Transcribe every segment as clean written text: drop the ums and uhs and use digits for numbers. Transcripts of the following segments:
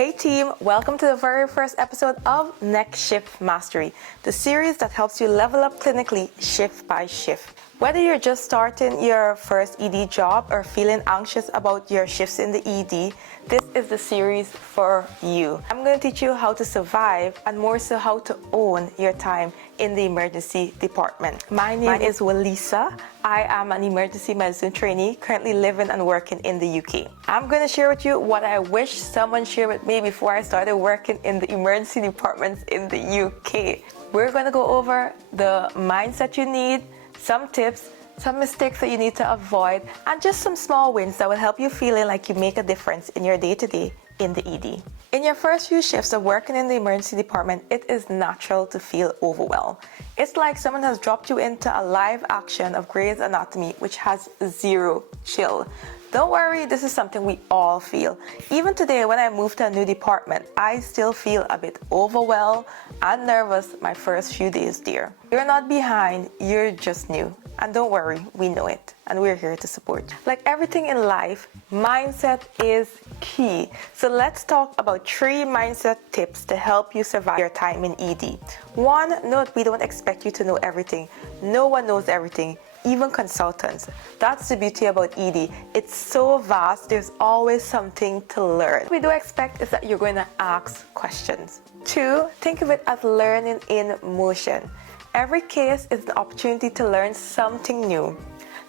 Hey team, welcome to the very first episode of Next Shift Mastery, the series that helps you level up clinically shift by shift. Whether you're just starting your first ED job or feeling anxious about your shifts in the ED, this is the series for you. I'm going to teach you how to survive and more so how to own your time in the emergency department. My name is Walisa. I am an emergency medicine trainee currently living and working in the UK. I'm going to share with you what I wish someone shared with me before I started working in the emergency departments in the UK. We're going to go over the mindset you need, some tips, some mistakes that you need to avoid, and just some small wins that will help you feeling like you make a difference in your day-to-day in the ED. In your first few shifts of working in the emergency department, it is natural to feel overwhelmed. It's like someone has dropped you into a live action of Grey's Anatomy, which has zero chill. Don't worry, this is something we all feel. Even today, when I moved to a new department, I still feel a bit overwhelmed and nervous my first few days there. You're not behind, you're just new. And don't worry, we know it, and we're here to support you. Like everything in life, mindset is key. So let's talk about 3 mindset tips to help you survive your time in ED. 1, note we don't expect you to know everything. No one knows everything, even consultants. That's the beauty about ED. It's so vast, there's always something to learn. What we do expect is that you're going to ask questions. 2, think of it as learning in motion. Every case is the opportunity to learn something new.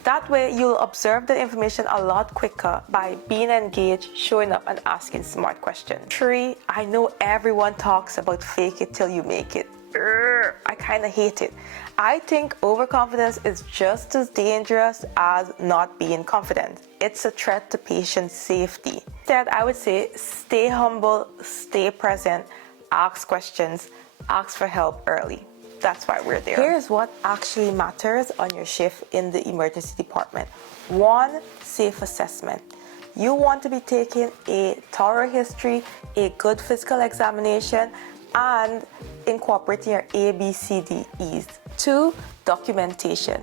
That way, you'll observe the information a lot quicker by being engaged, showing up, and asking smart questions. 3, I know everyone talks about fake it till you make it. I kind of hate it. I think overconfidence is just as dangerous as not being confident. It's a threat to patient safety. Instead, I would say stay humble, stay present, ask questions, ask for help early. That's why we're there. Here's what actually matters on your shift in the emergency department. 1, safe assessment. You want to be taking a thorough history, a good physical examination, and incorporating your ABCDEs. 2, documentation.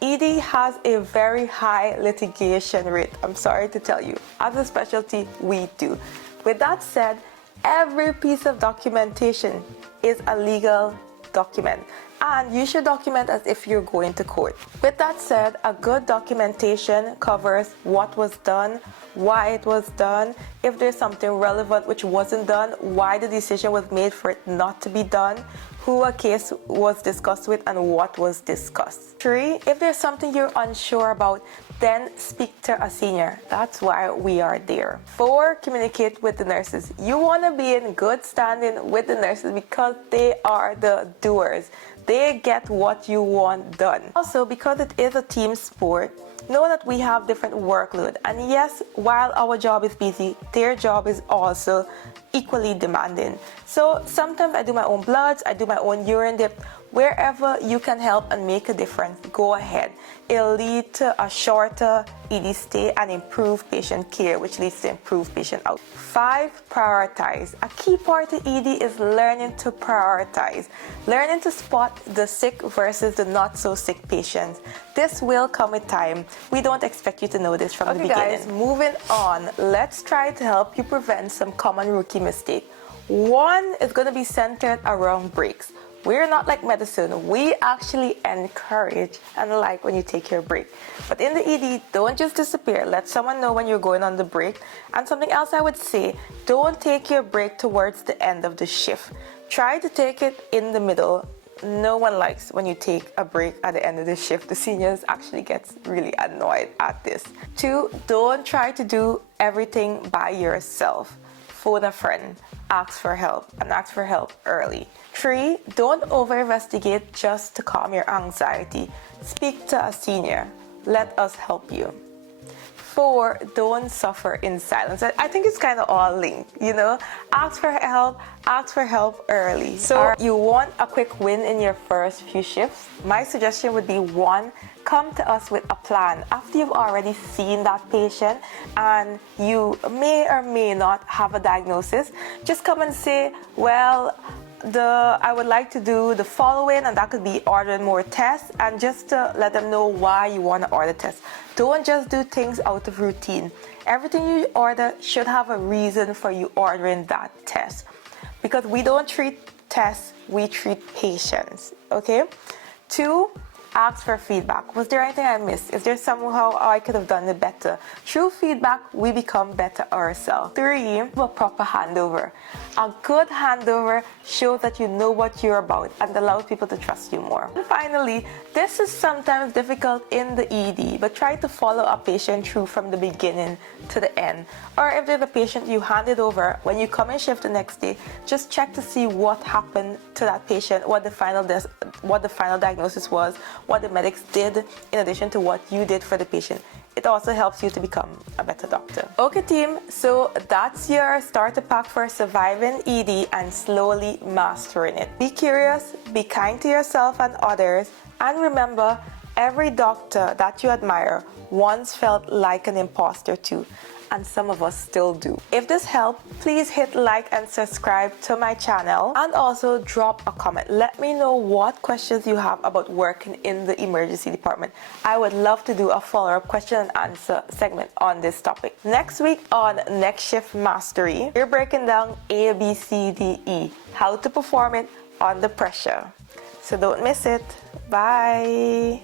ED has a very high litigation rate. I'm sorry to tell you. As a specialty, we do. With that said, every piece of documentation is a legal document, and you should document as if you're going to court. With that said, a good documentation covers what was done, why it was done, if there's something relevant which wasn't done, why the decision was made for it not to be done, who a case was discussed with, and what was discussed. 3, if there's something you're unsure about, then speak to a senior. That's why we are there. 4, communicate with the nurses. You want to be in good standing with the nurses because they are the doers. They get what you want done. Also, because it is a team sport, know that we have different workload. And yes, while our job is busy, their job is also equally demanding. So sometimes I do my own bloods, I do my own urine dip. Wherever you can help and make a difference, go ahead. It'll lead to a shorter ED stay and improved patient care, which leads to improved patient outcomes. 5, prioritize. A key part of ED is learning to prioritize. Learning to spot the sick versus the not so sick patients. This will come with time. We don't expect you to know this from the beginning. Guys, moving on, let's try to help you prevent some common rookie mistakes. 1 is going to be centered around breaks. We're not like medicine. We actually encourage and like when you take your break. But in the ED, don't just disappear. Let someone know when you're going on the break. And something else I would say, don't take your break towards the end of the shift. Try to take it in the middle. No one likes when you take a break at the end of the shift. The seniors actually get really annoyed at this. 2, don't try to do everything by yourself. Phone a friend, ask for help, and ask for help early. 3, don't over-investigate just to calm your anxiety. Speak to a senior. Let us help you. 4, don't suffer in silence. I think it's kind of all linked, you know? Ask for help early. So you want a quick win in your first few shifts? My suggestion would be 1, come to us with a plan. After you've already seen that patient and you may or may not have a diagnosis, just come and say, well, I would like to do the following, and that could be ordering more tests, and just to let them know why you want to order tests. Don't just do things out of routine. Everything you order should have a reason for you ordering that test, because we don't treat tests, we treat patients. Okay? 2, ask for feedback. Was there anything I missed? Is there somehow I could have done it better? Through feedback, we become better ourselves. 3, a proper handover. A good handover shows that you know what you're about and allows people to trust you more. And finally, this is sometimes difficult in the ED, but try to follow a patient through from the beginning to the end. Or if there's a patient you hand it over, when you come and shift the next day, just check to see what happened to that patient, what the final diagnosis was, what the medics did in addition to what you did for the patient. It also helps you to become a better doctor. Okay team, so that's your starter pack for surviving ED and slowly mastering it. Be curious, be kind to yourself and others, and remember, every doctor that you admire once felt like an imposter too, and some of us still do. If this helped, please hit like and subscribe to my channel, and also drop a comment. Let me know what questions you have about working in the emergency department. I would love to do a follow-up question and answer segment on this topic. Next week on Next Shift Mastery, we're breaking down A, B, C, D, E, how to perform it under pressure. So don't miss it. Bye.